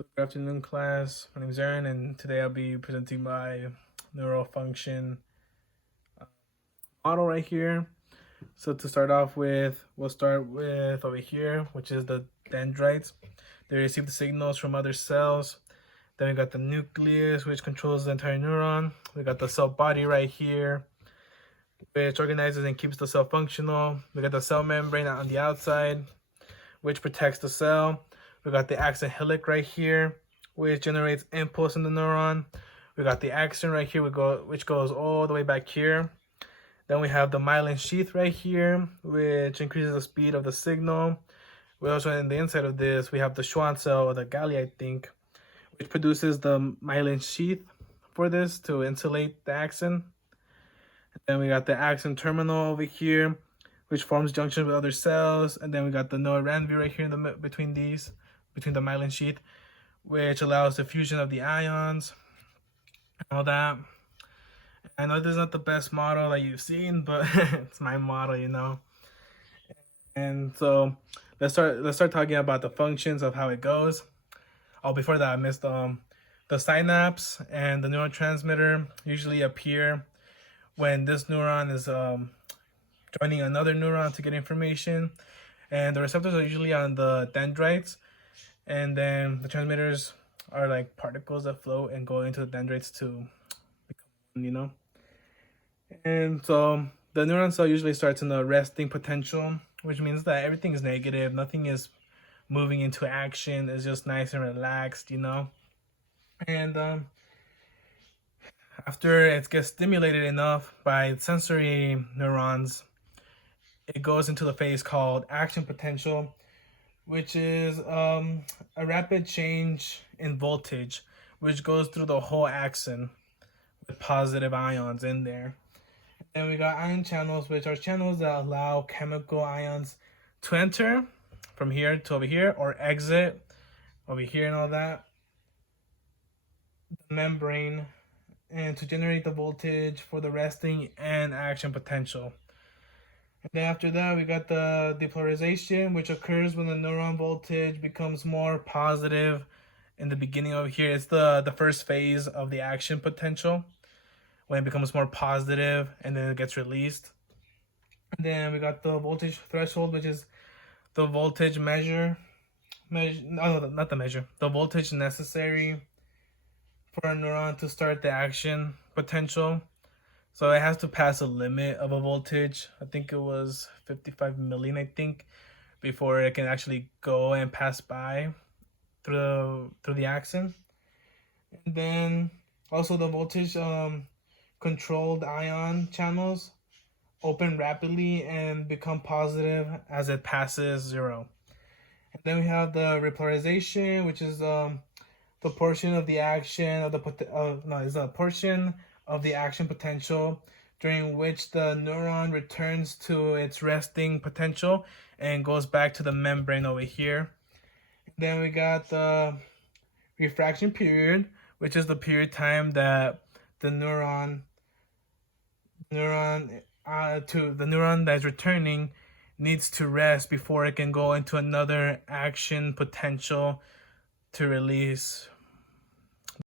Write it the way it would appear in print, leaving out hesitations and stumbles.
So good afternoon, class. My name is Aaron, and today I'll be presenting my neural function model right here. So to start off with, we'll start with over here, which is the dendrites. They receive the signals from other cells. Then we got the nucleus, which controls the entire neuron. We got the cell body right here, which organizes and keeps the cell functional. We got the cell membrane on the outside, which protects the cell. We got the axon helix right here, which generates impulse in the neuron. We got the axon right here, which goes all the way back here. Then we have the myelin sheath right here, which increases the speed of the signal. We also, in the inside of this, we have the Schwann cell, or the Galli, I think, which produces the myelin sheath for this to insulate the axon. And then we got the axon terminal over here, which forms junctions with other cells. And then we got the Neuron right here in between the myelin sheath, which allows the fusion of the ions and all that. I know this is not the best model that you've seen, but it's my model, you know. And so let's start talking about the functions of how it goes. Oh, before that, I missed the synapse and the neurotransmitter usually appear when this neuron is joining another neuron to get information, and the receptors are usually on the dendrites, and then the transmitters are like particles that float and go into the dendrites to become, you know. And so the neuron cell usually starts in a resting potential, which means that everything is negative, nothing is moving into action, it's just nice and relaxed, you know. And after it gets stimulated enough by sensory neurons, it goes into the phase called action potential, which is a rapid change in voltage, which goes through the whole axon with positive ions in there. And we got ion channels, which are channels that allow chemical ions to enter from here to over here, or exit over here and all that, the membrane, and to generate the voltage for the resting and action potential. And then after that, we got the depolarization, which occurs when the neuron voltage becomes more positive in the beginning over here. It's the first phase of the action potential, when it becomes more positive and then it gets released. And then we got the voltage threshold, which is the voltage the voltage necessary for a neuron to start the action potential. So it has to pass a limit of a voltage. I think it was 55 million, I think, before it can actually go and pass by through the axon. And then also the voltage controlled ion channels open rapidly and become positive as it passes 0. And then we have the repolarization, which is the portion of the action of the portion of the action potential during which the neuron returns to its resting potential and goes back to the membrane over here. Then we got the refraction period, which is the period time that the neuron that is returning needs to rest before it can go into another action potential to release